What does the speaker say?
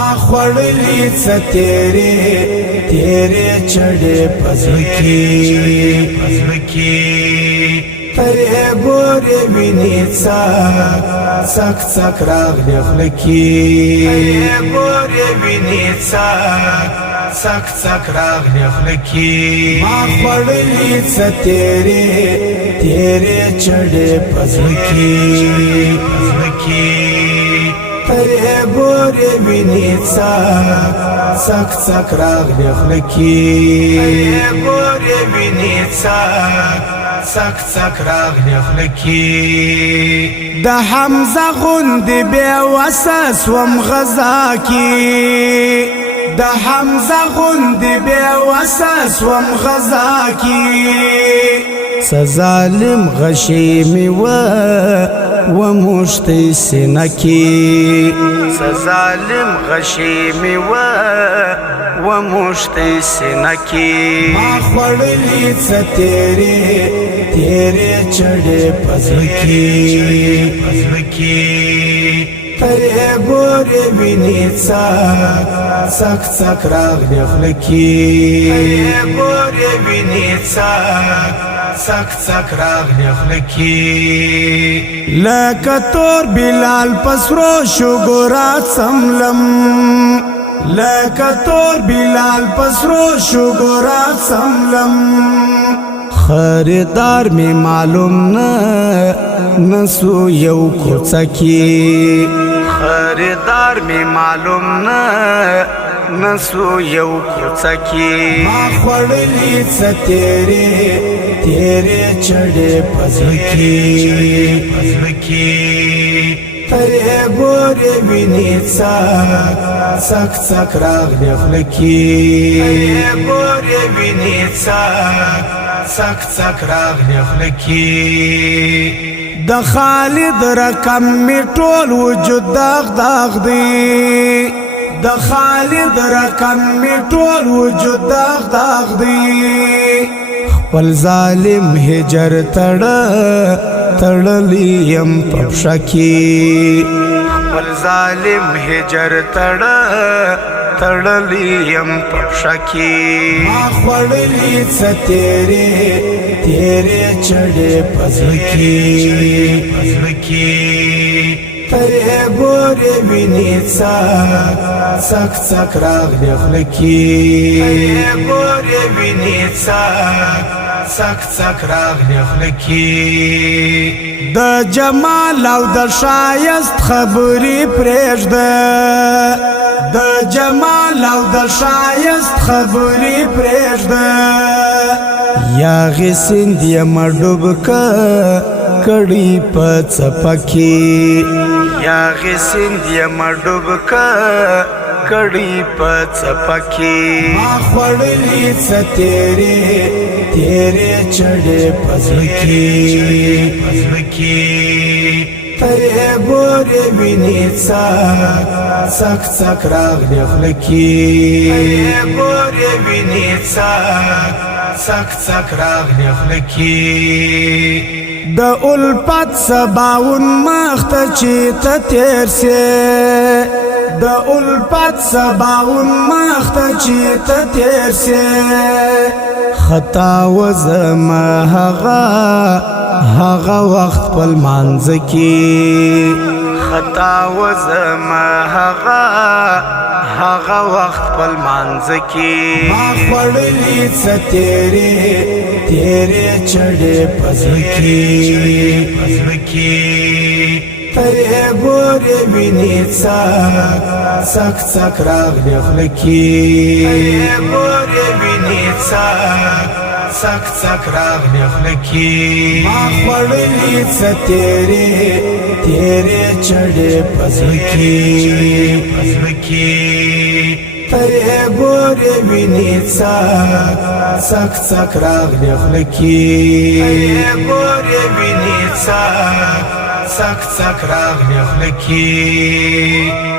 ما خوړلې څه تیرې چړې پزړکی ترې ګورې وینې څک راغلې خوله کې ګورې وینې څک راغلې خوله کې ما خوړلې څه تیرې چړې پزړکی ترې ګورې وینې څک راغلې خوله کې ګورې وینې څک راغلې خوله کې د حمزه غوندې بې وسه سوم غزا کې د حمزه غوندې بې وسه سوم غزا کې څه ظالم غشی مې و مشتې سینه کې څه ظالم غشی مې و مشتې سینه کې ما خوړلې څه تیرې چړې پزړکی ترې ګورې وینې څک راغلې خوله کې ګورې وینې څک راغلې خوله کې لکه تور بلال پسرو شو ګورا څملم لکه تور بلال پسرو شو ګورا څملم خریدار می معلوم نسو یو کوڅه کې خریدار می معلوم نسو یو کوڅه کې ما خوړلې څه تیرې چړې پزړکی ترې ګورې وینې څک راغلې خوله کې ګورې وینې څک راغلې خوله کې د خالد رقم می ټول وجود داغ دی د خالد رقم می ټول وجود داغ دی خپل ظالم هجر تړلی یم پښه کې خپل ظالم هجر تړلی یم پښه کې ما خوړلې څه تیرې چړې پزړکی ترې ګورې وینې څک راغلې خوله کې ګورې وینې څک راغلې خوله کې د جمال او د ښایست خبرې پرېږده د جمال او د ښایست خبرې پرېږده یاغې سیند یمه ډوب کړي په څپه کې یاغې سیند یمه ډوب کړي په څپه کې ما خوړلې څه تیرې چړې پزړکی ترې ګورې وینې څک راغلې خوله کې ګورې وینې څک راغلې خوله کې د الفت سباون مخته چې ته تیر سې د الفت سباون مخته چې ته تیر سې خطا وزما هغه وخت پل مانځ کې خطا وزما هغه وخت پل مانځ کې ما خوړلې څه تیرې چړې پزړکی ترې ګورې وینې څک راغلې خوله کې ګورې وینې څک راغلې خوله کې ما خوړلې څه تیرې چړې پزړکی ترې ګورې وینې څک راغلې خوله کې ګورې وینې څک راغلې خوله کې